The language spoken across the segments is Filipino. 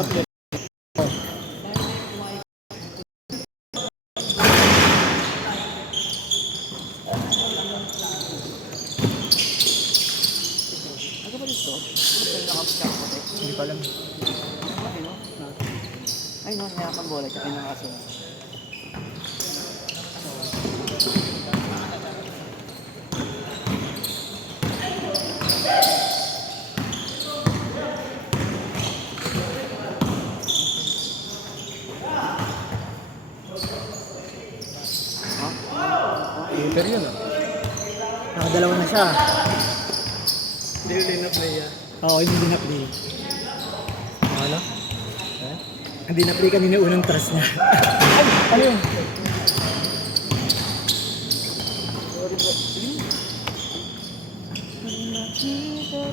outlet. Ano ba dito? Hindi pa alam. Ay, no, kaya kang bola, tsaka yung nakaso. Inter yun ah. Nakadalawa na siya. Hindi yung line-up-play yan. Oo, hindi na-play. Ano? Hindi na-play kanina unang trust niya. Ano yun?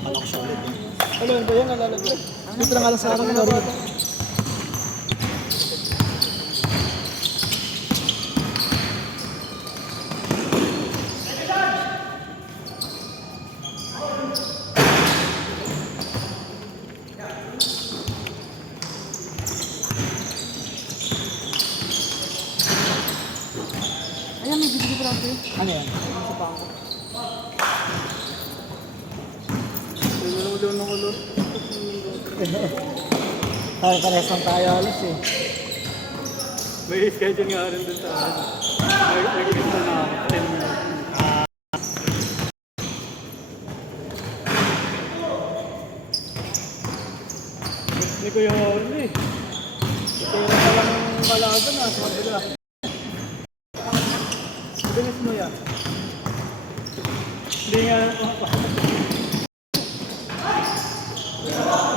Alak siya ulit. Ano yun ba yan? Nalalaglag. Dito lang alas sa akin ng laro. Ayan, may bibili pa natin. Ano yan? Sa bangko. Ulo ng ulo. Parehas lang tayo alas eh. May schedule nga rin dun sa akin. Nag-quit na ako. 10 minutes. Ni Kuya Orly. Ito yung palang kalaban ah. Sa kabila. Bilis mo yan. Hindi nga.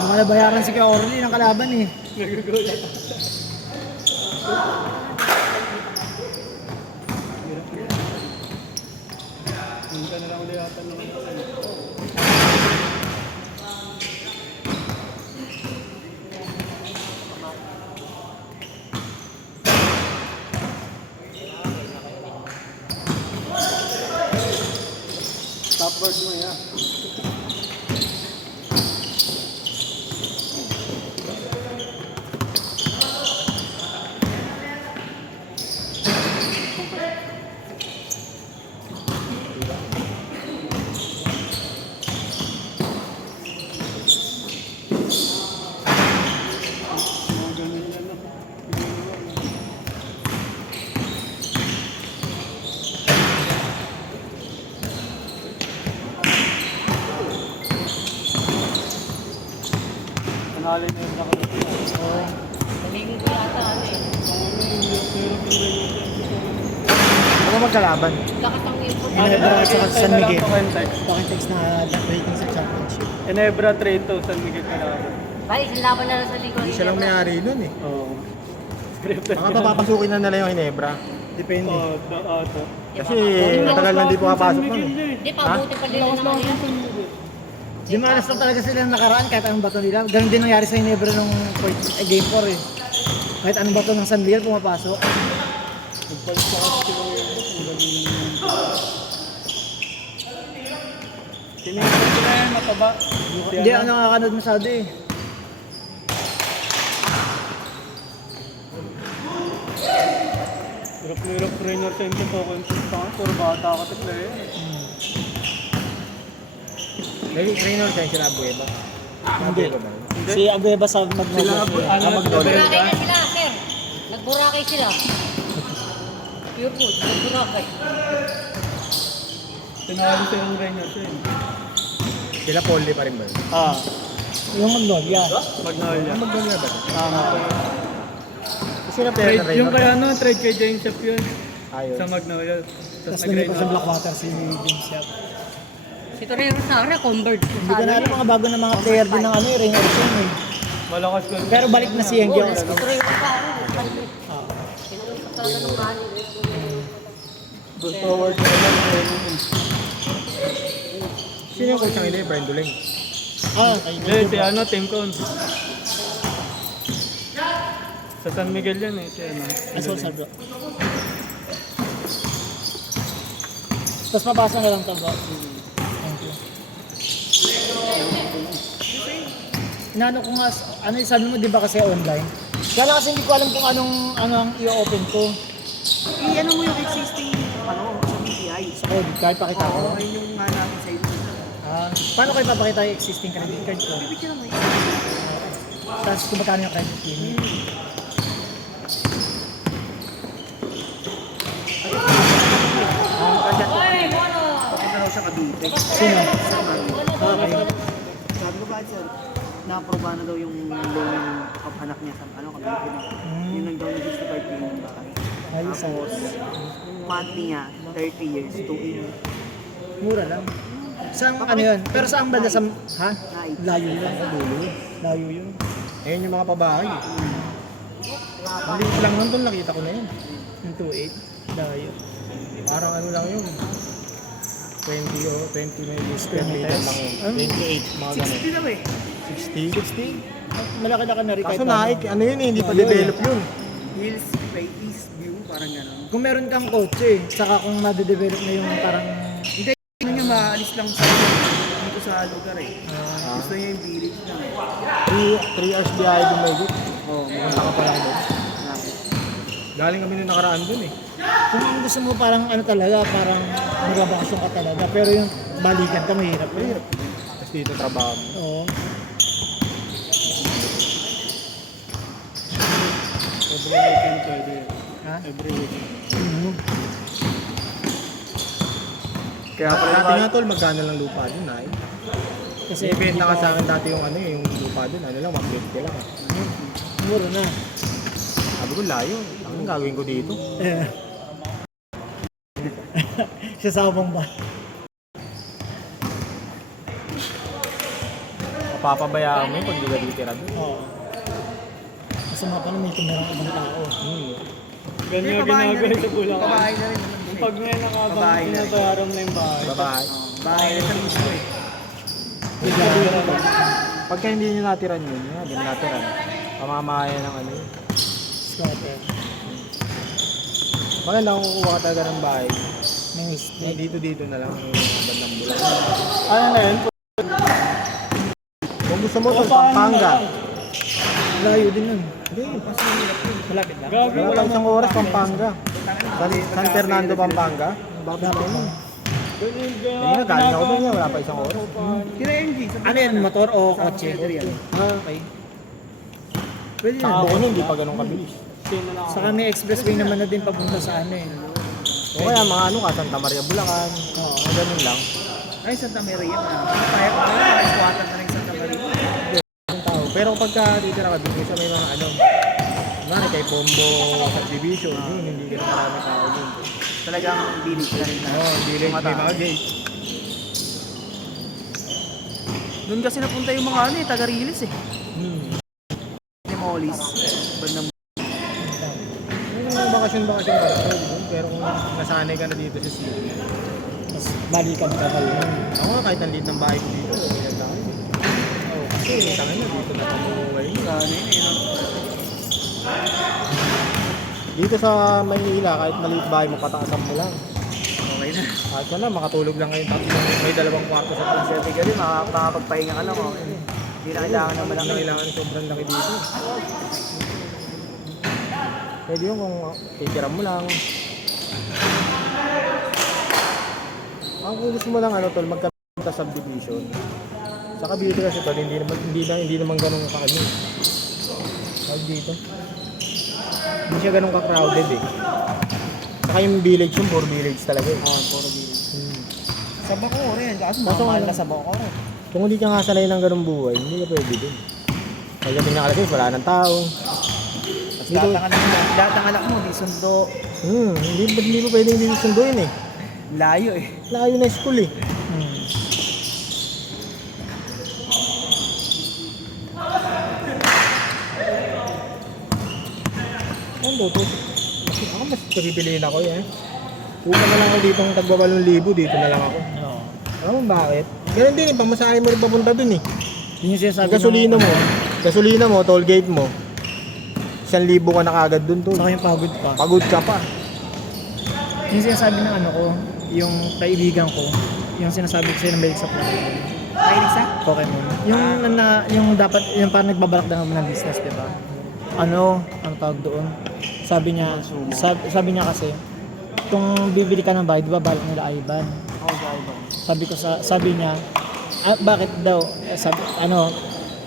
Mga nabayaran si Kuya Orly ng kalaban eh. Nagugulat. Minta na lang ulit yata naman. Top board mo yan. Panalo na yung nakalapit. Oo. Tumingin ko yata ano eh. Ano magkalaban? Kakatangin ko. Ginebra at saka San Miguel. Pakintex. Pakintex na rating sa championship. Enebra 3 San Miguel kalaban. Bay, isang laban na lang sa likod. Siya lang may-ari nun eh. Oo. Baka papapasukin na nila yung Hinebra. Depende. Oo, ito. Kasi matagal na di pumapasok nun eh. Hindi, pabuti pa din naman yan. Di malas lang talaga sila ng nakaraan kahit anong bato nila. Ganon din nangyari sa Ginebra nung game 4 eh. Kahit anong bato ng San Miguel pumapasok. Nagpalit sa kasi ko yung tinignan ko na yan, mataba. Hindi ako nakakanood masyado eh. Hirap na hirap trainer sa inyo to. Puro bata ka sa player. May trainer siya sila Abueva. Hindi. Si Agueva sa Magnolia. Nagburakay na sila, sir. Nagburakay sila. Pure food, nagburakay. Tinawag sa yung trainer siya eh. Sila Polly pa rin ba? Ah, Yung Magnolia. Magnolia. Magdala ba? Tama po. Sila Trade, player yung kaya no, trade kay James Shep yun. Ayun. Sa Magnolia. Tapos lumipas sa Blackwater si James Yap. Si Torero Sara, convert. Hindi ko na alam mga bago na mga player din ng ano eh, Reynolds yun eh. Malakas ko. Pero balik na si Yengi. Si Torero Sara, nagpalit. Sinulit talaga ng mali. Good forward na lang. Sino yung coach ng Hinebra? Duling. Ah, Hindi, si ano, Tim Cone. Sa San Miguel yan eh. Si ano. Asol Sabro. Tapos mabasa na lang ito bro. Thank you. Inano ko nga ano yung sabi mo, di ba kasi online? Kaya kasi hindi ko alam kung anong ang i-open ko. I-ano mo yung existing, sa BPI. Sa credit card, pakita ko. Oo, yun yung natin sa inyo. Paano kayo papakita yung existing credit card ko? Bibig ka naman. Tapos kung magkano yung credit limit. Ay, mono! Pakita raw siya Cavite. Sino? Okay. Sabi ko bakit sir, na-approve na daw yung loan ng anak niya sa Cavite na. Yun lang daw nag-justify ko yung bahay. Ayos, Tapos, monthly niya, 30 years, 2 mura lang. Saan ano yun? Pero saan banda sa... Ha? Layo yun. Layo yun. Ayun yung mga pabahay. Ang liit lang nun doon, nakita ko na yun. Yung 2.8. Layo. Parang ano lang yun. 20 o 20 maybe square meter lang yun. 28, mga ganun. 60 daw eh. 60? Malaki-laki na rin Kaso paano. naik, ano yun eh, hindi pa develop yun. Hills, East View, parang gano'n. Kung meron kang kotse, saka kung ma-develop na yung parang... Hindi, yun yung maalis lang sa dito sa lugar eh. Gusto niya yung village lang eh. 3 hours biyahe doon may good. Oo, Pumunta ka pa lang doon. Galing kami nung nakaraan doon eh. Kung ang gusto mo parang ano talaga, parang magbabakasyon ka talaga. Pero yung balikan ka, mahirap. Mahirap. Tapos dito trabaho mo. Oo. Every weekend pwede. Ha? Every weekend. Kaya pala natin nga tol, magkano lang lupa doon ay. Kasi Ibenta ka sa akin dati yung ano yung lupa doon, ano lang, 150 lang. mura na. Sabi ko, layo. Anong gagawin ko dito? Sa sabong ba? Mapapabayaan mo yun pag di ka ditira doon. Oo. Kasi mga paano may tumirang ibang tao. Ganyan yung ginagawa sa Bulacan. Babae na rin naman. Kung pag may nakabang Babae na rin. tinatawaran na yung bahay. Babae. Bahay na sa mismo eh. Pagka hindi nyo natiran yun, hindi nyo natiran. Pamamahaya ng ano yun. Squatter. Maganda kung kukuha ka talaga ng bahay. May Dito na lang yung mga bandang Bulacan. Ano na yun? Kung gusto mo tol, Pampanga. layo din nun. Hindi, Malapit lang. Gabi wala pa isang oras, Pampanga. San Fernando, Pampanga. Dapat lang. Ayun, galing ako doon, wala pa isang oras. Sila MG. Ano yan? Motor o kotse? yan. Okay. Pwede na. Ako na, hindi pa ganun kabilis. Saka may expressway naman na din papunta sa ano eh. O kaya mga ano ka, Santa Maria, Bulacan. Oo. Mga ganun lang. Ay, Santa Maria. Kaya ko na, nakaswatan na rin Santa Maria. Yung tao. Pero kapag titira ka doon, kasi may mga ano, mali kay Pombo subdivision, yun, hindi ka na marami tao doon. Talagang village na rin na. Oo, hindi rin, may mga gate. Doon kasi napunta yung mga ano eh, taga-release eh. Demolis. Bandang Yung bakasyon-bakasyon ka lang doon, pero kung nasanay ka na dito sa city. Mas balikan ka kayo. Ako nga, kahit ang liit ng bahay ko dito, okay lang tayo. Oo, kasi tangin na, dito na pag-uway. sana yun eh. No? Dito sa Maynila, kahit maliit bahay mo, pataasan mo lang. Okay na. Kahit ka na, makatulog lang ngayon, may 2 kwarto sa taas. Sabi ka rin, makakapagpahinga ka lang. Okay. Hindi na kailangan na Hindi malaki. na kailangan sobrang laki dito. Pwede yun kung titira mo lang. Ang kung gusto mo lang ano tol, magkabita subdivision. Sa Cavite kasi tol, hindi naman ganun kaano. Tawag dito. Hindi siya ganun ka-crowded eh. Saka yung village, yung poor village talaga eh. Puro village. Sa Bacoor yan. Kaso Kaso mahal ano? na sa Bacoor. Kung hindi ka nga sanay ng ganung buhay, hindi ka pwede dun. Pagdating na kalagay, wala ng tao. Lahat ng anak mo, di sundo. Hindi mo pwedeng hindi sunduin eh. Layo eh. Layo na school eh. Ano to? Mas pipiliin ako eh. Una na lang ako dito ng tagba 8,000, dito na lang ako. Oo. Alam mo bakit? Ganun din eh, pamasahe mo rin papunta dun eh. Yun yung sinasabi Gasolina mo, toll gate mo. 1,000 ka na kagad dun tol. Saka yung pagod pa. Pagod ka pa. Yung sinasabi ng ano ko, yung kaibigan ko, yung sinasabi ko sa'yo ng balik sa Florida. Mahilig sa? Pokemon. Yung dapat, yung parang nagbabalak na ng business, di ba? Ano tawag doon? Sabi niya, sabi niya kasi, kung bibili ka ng bahay, di ba balak nila Ivan? Oo, Ivan. Sabi niya, bakit daw?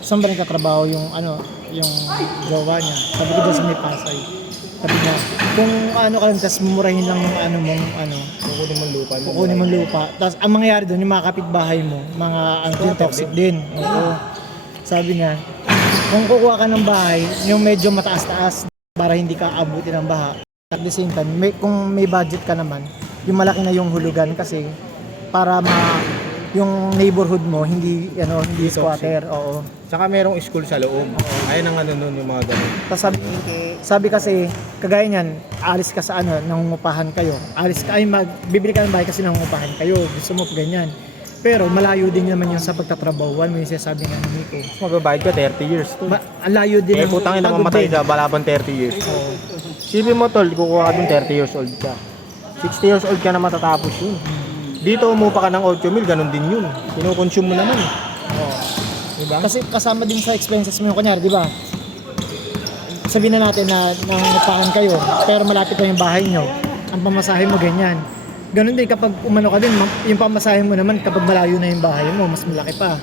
Saan ba nagkatrabaho yung jowa niya? Sabi ko daw sa may Pasay. Sabi niya, kung ka lang, tas mumurahin lang yung kukunin mong lupa. Tapos ang mangyayari doon, yung mga kapitbahay mo, mga yung toxic din. Oo. Sabi niya, kung kukuha ka ng bahay, yung medyo mataas-taas para hindi ka abutin ng baha. At the same time, kung may budget ka naman, yung malaki na yung hulugan kasi para yung neighborhood mo hindi squatter. Oo. Saka merong school sa loob. Ayun ang nun yung mga ganun. Tapos sabi kasi, kagaya niyan, alis ka sa nangungupahan kayo. Bibili ka ng bahay kasi nangungupahan kayo. Gusto mo ganyan. Pero malayo din naman yung sa pagtatrabahuan. May sinasabi nga ni Nico. Magbabayad ka 30 years to. Ang layo din ng putangin na pagod mamatay din. ka, balaban 30 years. Sipin mo tol, kukuha ka dun 30 years old ka. 60 years old ka na matatapos yun. Dito umupa ka ng 8 mil, ganun din yun. Kinukonsume mo naman. Diba? Kasi kasama din sa expenses mo yung kunyari, di ba? Sabihin na natin na nangungupahan kayo, pero malapit na yung bahay nyo. Ang pamasahe mo ganyan. Ganun din kapag umano ka din, yung pamasahe mo naman kapag malayo na yung bahay mo, mas malaki pa.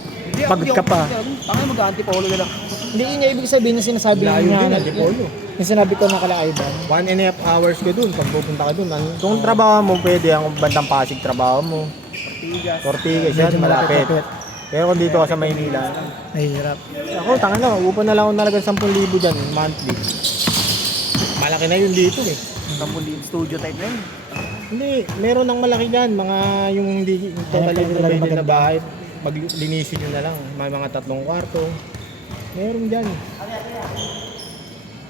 Pagod ka pa. Tanga mag-antipolo na lang. Hindi niya ibig sabihin yung sinasabi Layo niya. din, Antipolo. Yung sinabi ko na kala Ivan. 1.5 hours ka dun, pag pupunta ka dun. Kung trabaho mo, pwede ang bandang Pasig trabaho mo. Ortigas yan, Medyo malapit. malapit. Pero kung dito ka sa Maynila, Mahirap. ako, tanga na, upo na lang ako nalagang 10,000 dyan, monthly. Malaki na yun dito eh. Studio type na yun. Hindi, meron ng malaki dyan, mga yung hindi totally pwede talaga pwede na maganda. bahay. Pag linisin nyo na lang, may mga 3 kwarto. Meron dyan.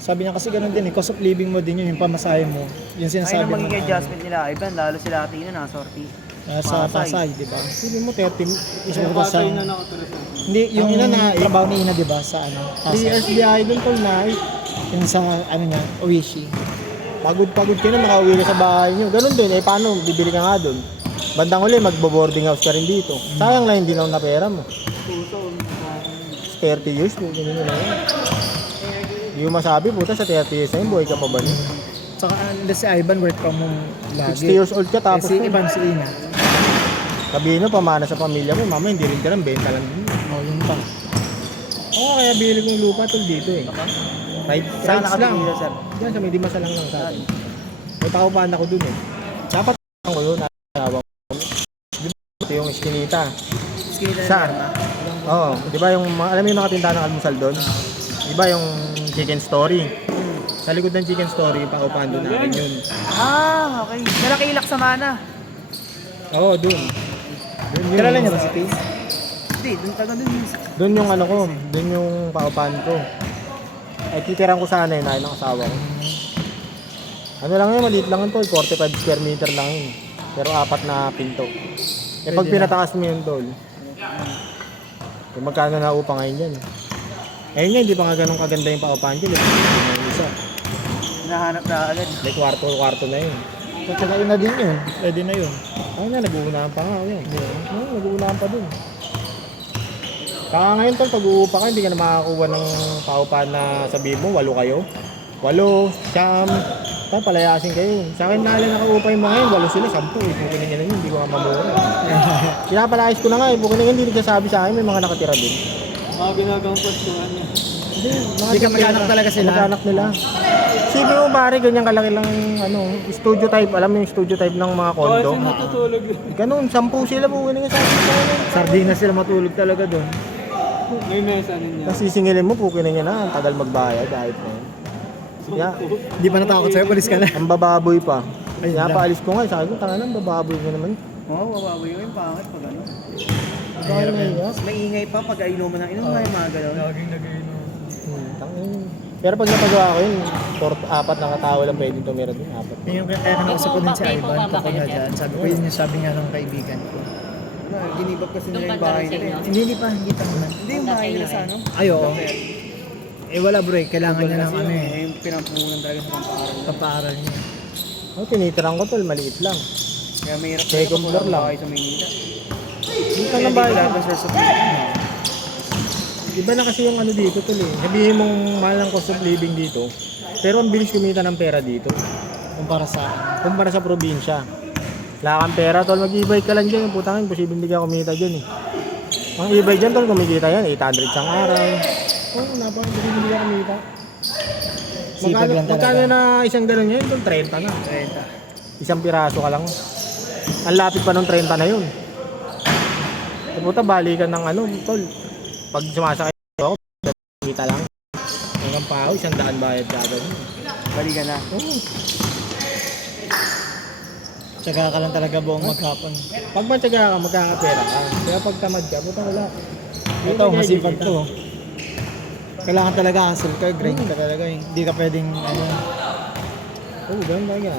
Sabi niya kasi ganun din eh, cost of living mo din yun, yung pamasahe mo. Yung Ayun sinasabi ang magiging naman, adjustment nila, Ivan. Lalo sila Tino na sorti. sa Pasay, di ba? Sabi mo 30, Isa Kaya ko sa... Pasay na nakatira sa Hindi, yung Ang ina na, trabaho ni Ina, di ba, sa 3 Pasay. years behind dun tol na Yung sa, niya, Oishi. pagod ka na, makauwi ka sa bahay nyo. Ganun din, paano, bibili ka nga dun. Bandang uli, magbo-boarding house ka rin dito. Sayang lang hindi lang na pera mo. 30 years, ganun na lang. Hindi mo masabi, puta, sa 30 years na yun, buhay ka pa ba niya? Saka, si Ivan, work from home 60 lagi. years old ka, tapos si Ivan, si Ina. sabihin mo, pamana sa pamilya mo, mama, hindi rin ka lang, benta lang din. Oh, yun pa. Oo, kaya bili kong lupa tol dito eh. Right, Saan rights lang. nakatira, sir? Diyan sa may Dimasa lang sa atin. May paupahan ako dun eh. Dapat ko yun, asawa ko. Ito yung iskinita. Skinita Sa? Oo, di ba yung, alam mo yung mga tindahan ng almusal doon? Di ba yung chicken story? Sa likod ng chicken story, yung paupahan doon namin yun. Ah, okay. Nalakilak sa mana. Oo, dun. Dun yun. Kilala niya ba si Pete? Hindi, dun taga dun yung Doon yung ano ko, doon yung paupahan ko. Ay titiran ko sana yun, ayun ang asawa ko. Ano lang yun, maliit lang yun tol, 45 square meter lang yun. Pero 4 na pinto. Eh pag Pwede pinatakas mo yun tol, kung magkano na upa ngayon yan. Eh nga, hindi pa nga ganun kaganda yung paupahan dyan. Yung isa, hinahanap na agad. may kwarto na yun. Tatagain na din yun. Pwede na yun. Ay na, nag-uunahan pa nga yun. Oo, nag-uunahan pa dun. Kaya ngayon tol, pag uupa ka, hindi ka na makakuha ng paupahan na sabihin mo, 8 kayo. 8, siyam, tapos palayasin kayo. Sa akin na lang nakaupa yung mga yun, 8 sila, 10 eh. Pukunin nyo na yun, hindi ko nga mamura. Pinapalayas ko na nga eh, pukunin nga, hindi nagsasabi sa akin, may mga nakatira din. mga ginagawang niya. Hindi, Hindi ka mag-anak talaga sila. Mag-anak nila. Sige mo pare, ganyan kalaki lang studio type, alam mo yung studio type ng mga kondo. Kasi natutulog. Ganun, 10 sila pukunin nga sa akin. Sardinas sila matulog talaga doon. May mesa niya. Tapos sisingilin mo, pukunin niya na, ang tagal magbayad, kahit na yun. Yeah. Hindi pa natakot sa'yo, polis ka na. Ang bababoy pa. Ayun Kaya lang. paalis ko nga, sabi ko, tanga lang, bababoy mo naman. Oo, wawawi yung pangit pag ano. Mahirap na yun. Mas maingay pa pag inom mo ng inom na yung mga galaw. Laging nag-inom. Pero pag napagawa ko yun, 4 na katao lang pwede tumira din, 4. Yung kaya nakausap ko din si Ivan kapag dyan. Sabi ko yun yung sabi nga ng kaibigan ko. Ginibab kasi nila yung Doon bahay pa nila. sa Hindi pa naman. Hindi yung bahay nila sa ano. Ay, oo. Eh wala bro eh, kailangan niya ng ano eh, Yung pinampunan talaga sa pampaaral. papaaral niya. Oh, tinitirang ko tol, maliit lang. Kaya mahirap Second talaga floor kung lang. bahay sa Maynila. Utang ng bahay ka. Iba na kasi yung ano dito tol eh. Sabihin mong mahal ang cost of living dito. Pero ang bilis kumita ng pera dito. Kumpara sa probinsya. Wala kang pera tol, mag-e-bike ka lang dyan. Yung putang imposible hindi ka kumita dyan eh. Ang e-bike dyan tol, kumikita yan. 800 sang araw. Oo, napaka-imposible hindi ka kumita. Sipag lang Magkano talaga. na isang ganun yan? Tol, 30 na. 30. Isang piraso ka lang. Ang lapit pa ng 30 na yun. E puta, balikan ng ano, tol. Pag sumasakay ako, kita lang. Hanggang pa ako, 100 bayad ka ganun. Bali ka na. Oo. Tsaga ka lang talaga buong maghapon. Pag matyaga ka, magkakapera ka. Kaya pag tamad ka, puta wala. Ito, masipag to. Kailangan talaga hustle ka, grind ka talaga. Hindi ka pwedeng ano. Oo, ganun talaga.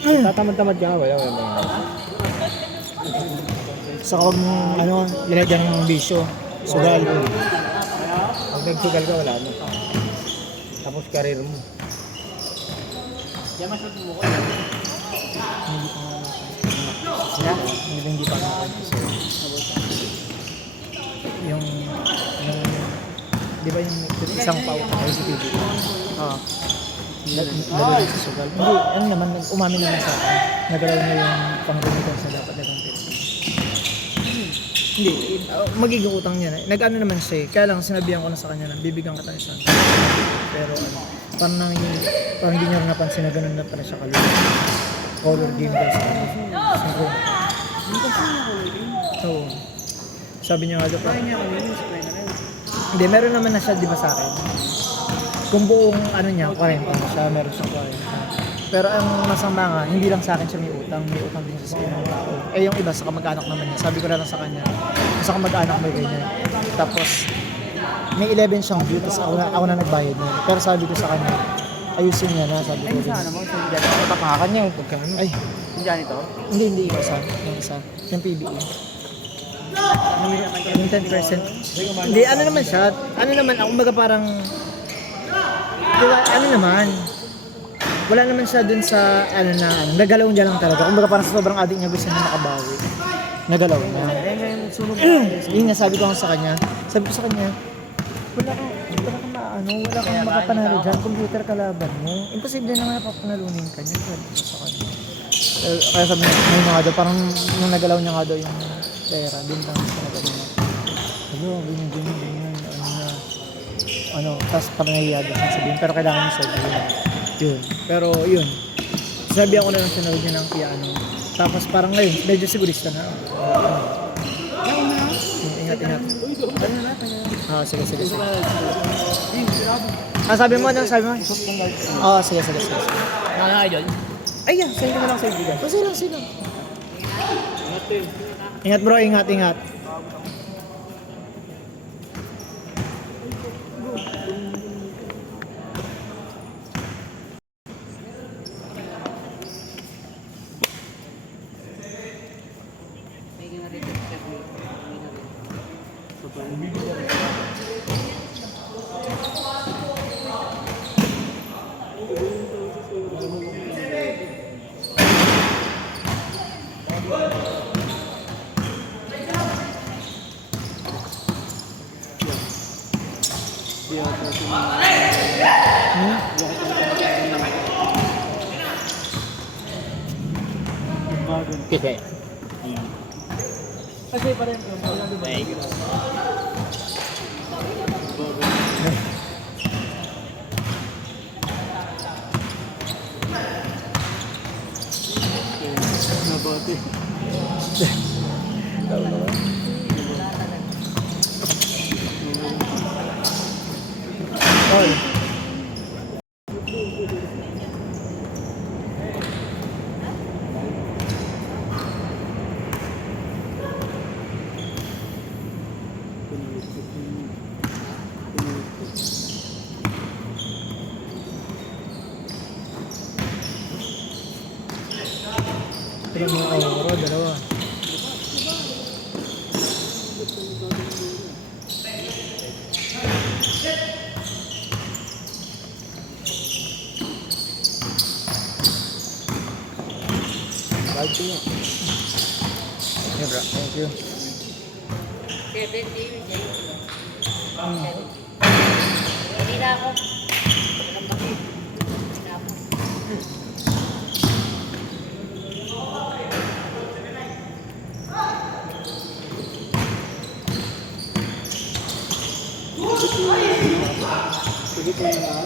Tatamad-tamad ka, wala. Saka huwag mong ano, ilagyan ng bisyo. Sugal. Pag nagsugal ka, wala mo. Tapos karir mo. Hindi pa ako. Yung di ba yung isang pau ay si PB? Oo. Lalo sa sugal. Hindi, ano naman, umamin naman sa akin. Nagalaw niya yung panggumitan sa dapat na kong pera. Hindi, magiging utang niya na. Nag-ano naman siya eh. Kaya lang sinabihan ko na sa kanya na bibigyan ka tayo sa pero ano, parang hindi niya rin napansin na ganun na pala siya kaluwa. Color game daw sa kanya. Siguro. Oo. Sabi niya nga daw pa. Hindi, meron naman na siya, di ba sa akin? Kung buong ano niya, 40 siya, meron siyang 40. Pero ang masama nga, hindi lang sa akin siya may utang din siya sa ibang tao. Eh yung iba sa kamag-anak naman niya, sabi ko na lang sa kanya, sa kamag-anak may ganyan. Tapos, may 11 siyang view, tapos ako na nagbayad niya. Pero sabi ko sa kanya, ayusin niya na, sabi ko. Ay, sa ano mo? Sa janitor? Tapakan niya yung pagkano. Ay, Sa janitor? hindi yung isa. Yung isa. Yung PBE. Yung 10%. Hindi, ano naman siya. Ano naman, ako baga parang, diba, ano naman, wala naman siya dun sa, ano na, nagalaw niya lang talaga. Kung baga parang sa sobrang adik niya gusto niya makabawi. Nagalaw niya. Eh, ngayon, sunog Yun nga, sabi ko nga sa kanya, wala kang makapanalo dyan, computer kalaban mo. Imposible naman na papanalunin ka niya. Sabi ko sa kanya. Kaya sabi niya, ngayon nga daw, parang nung nagalaw niya nga daw yung pera, din lang sa nagalaw niya. Ganyan, ano, tapos parang nahiya doon siya sabihin, pero kailangan niya sabihin. Yun. Pero yun, sabihan ko na lang sinunod niya ng piano. Tapos parang ngayon, medyo sigurista na. Ingat. Ah, sige. Sabi mo. Oo, sige. Ano ka dyan? Ay, yan, sa'yo ko na lang sa ibigan. Sige lang. Ingat bro, ingat. Kaya. Kasi pa rin. Nabati. Oy. Pero mga aura, dalawa. Kahit ko nga. Okay, bro. Thank you. 17, hindi na ako. Sige po yung lahat.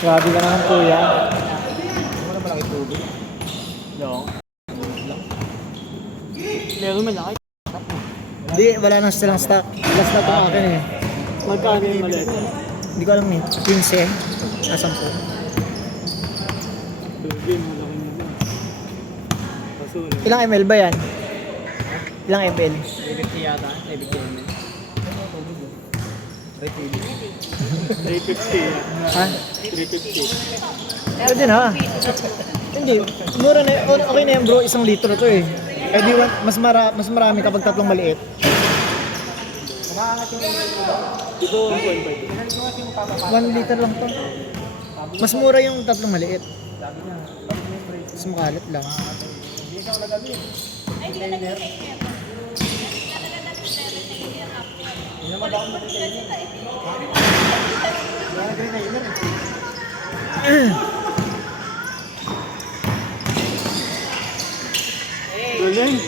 Grabe ka naman, kuya. Ano naman ang itubig? No. Meron man ako. Hindi, wala nang silang stock. Last na itong akin eh. Magkano yung maliit? Hindi ko alam eh. 15. Ah, 10. Sige, malaki mo na. Kaso wala. Ilang ml ba yan? Ilang ml? 350 yata. 350 naman. 350 yan. Ha? 350. Pwede na. Hindi. Mura na. Okay na yan bro. 1 litro to eh. Eh di, mas marami kapag tatlong maliit. Ito, 1.5. 1 liter lang to. Mas mura yung tatlong maliit. Mas makalat lang. Galing.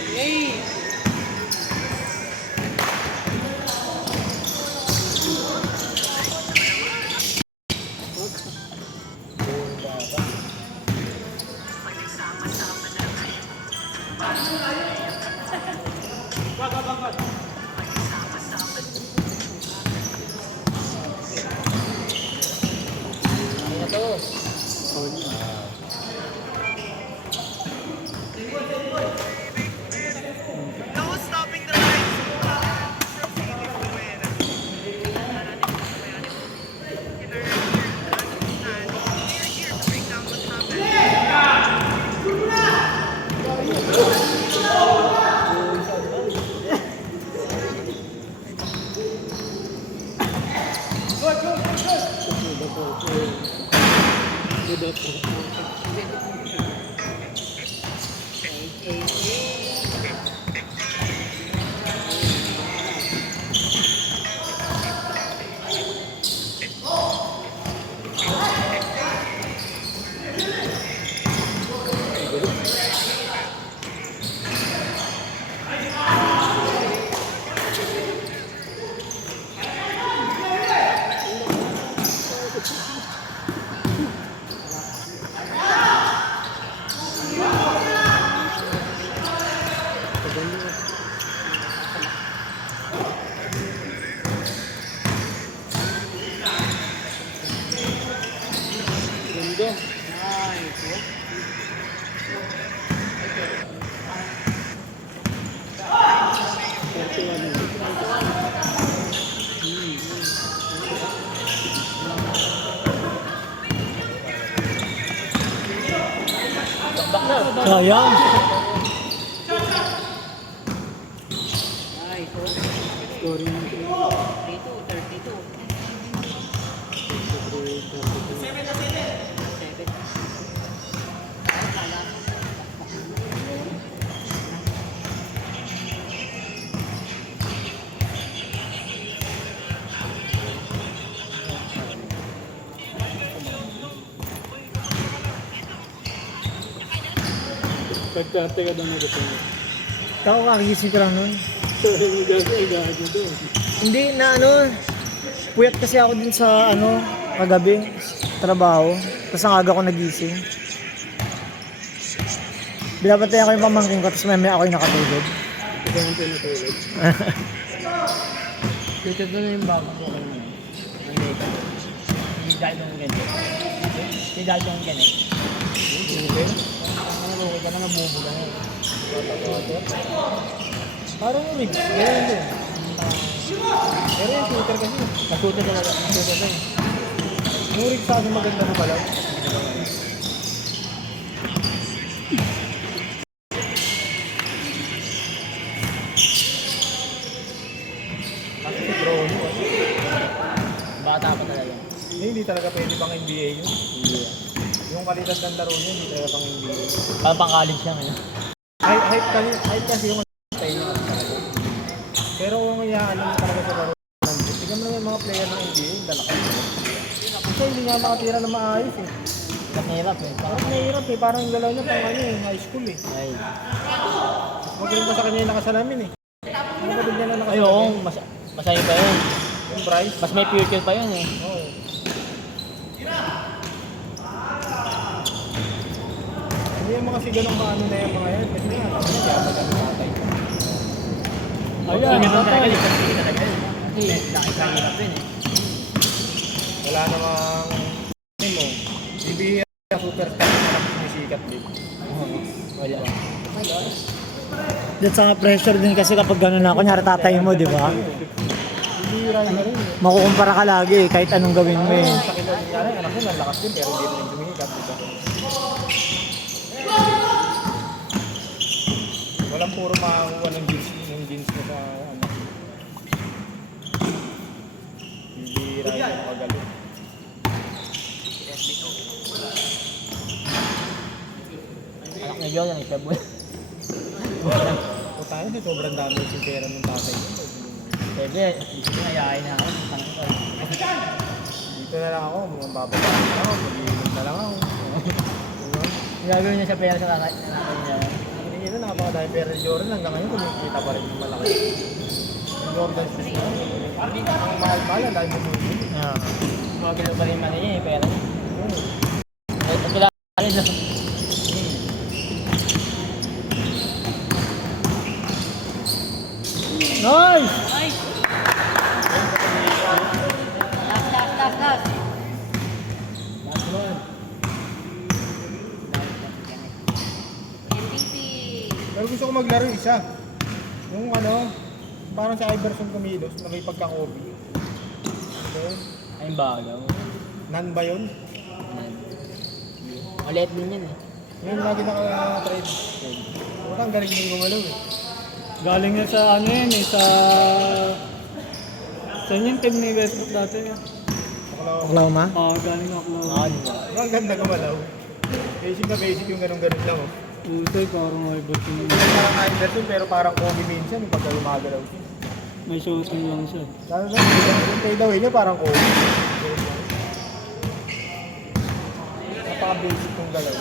Ganda. Sayang. Scoring ng 3. Pagkate ka daw na gusto mo. Kakakagising ko lang nun. Sorry, gago doon. Hindi na ano. Puyat kasi ako din sa ano, kagabi. Trabaho. Tapos ang aga ko nagising. Binabantayan ko yung pamangkin ko. Tapos may ako yung nakatulog. Ikaw ang pinatulog. Dito doon na yung bago ko kayo. Hindi dahil doon ganito. Hindi dahil doon ganito. Okay ka na nabubuga na. Parang ulig. Ganyan din. Pero yung shooter kasi. Nasuto talaga. Nasuto na eh. Nurig sa akin maganda na pala. Kasi si Bruno. Bata pa talaga. Hindi talaga pwede pang NBA yun. Yung kalidad ng laro niya, hindi talaga pang NBA. Parang pang-college siya ngayon. Height kasi yung style niya. Pero kung iaano mo talaga sa laro ng Diyos, tignan mo naman yung mga player ng NBA, dalakas. Kasi hindi nga makatira na maayos eh. Mahirap eh. Parang nahihirap eh, parang yung galaw niya pang ano eh, high school eh. Ay. Magaling pa sa kanya yung nakasalamin eh. Ano ba din niya na Ay, nakasalamin? oo. Masaya pa yun. Yung Bryce. Mas may future pa yun eh. Oo. Hindi yung mga sigaw ng mga ano na yung mga yan. Kasi nga, alam mo na, kaya maganda tatay. Ayun, Sige ito talaga, to. sige talaga yun. Kasi, Laki sa hirap yun eh. Wala namang, ano mo, bibihira superstar na sumisikat din. wala. Diyan sa pressure din kasi kapag gano'n na, kunyari tatay mo, di ba? Bibihira yun na rin eh. Makukumpara ka lagi kahit anong gawin mo eh. Sa kilala niya, anak mo nalakas din pero hindi rin sumikat. Diba? Walang puro makakuha ng jeans mo sa ano. Bibihira yung magaling. Anak ni John, siya buwan. O tayo na sobrang dami yung pera ng tatay mo. Pwede, isip ko ayayin na ako. Dito na lang ako, mga bababa na ako, mag-iinom na lang ako. Diba? Ang gagawin niya sa pera sa nanay niya. Hindi na napakadami pera ni Jordan hanggang ngayon kumikita pa rin ng malaki. Yung Jordan Smith na, ang mahal-mahal, ang dahil bumibili. Mga ganun pa rin man niya eh, pera niya. At kailangan rin lang. Nice! Nice! Last. Last one. MVP. Pero gusto ko maglaro isa. Yung ano, parang si Iverson kumilos na may pagka-Kobe. Okay. Ay, bagaw. Nan ba yun? Maliit din yan eh. Ngayon lagi naka-trade. Ang galing yung gumalaw eh. Galing nga sa ano yan eh, sa... Saan yung team ni Westbrook dati? Oklahoma? Galing ako lang. Ang ganda gumalaw. Basic na basic yung ganun-ganun lang oh. Usay, parang may batin. Parang Iverson pero parang Kobe minsan yung pagka gumagalaw siya. May shooting lang siya. Lalo na yung fade away niya parang Kobe. Napaka-basic yung galaw.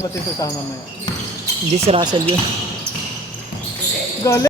Ba't ito sama mo yan? Hindi si Russell yun. Galing!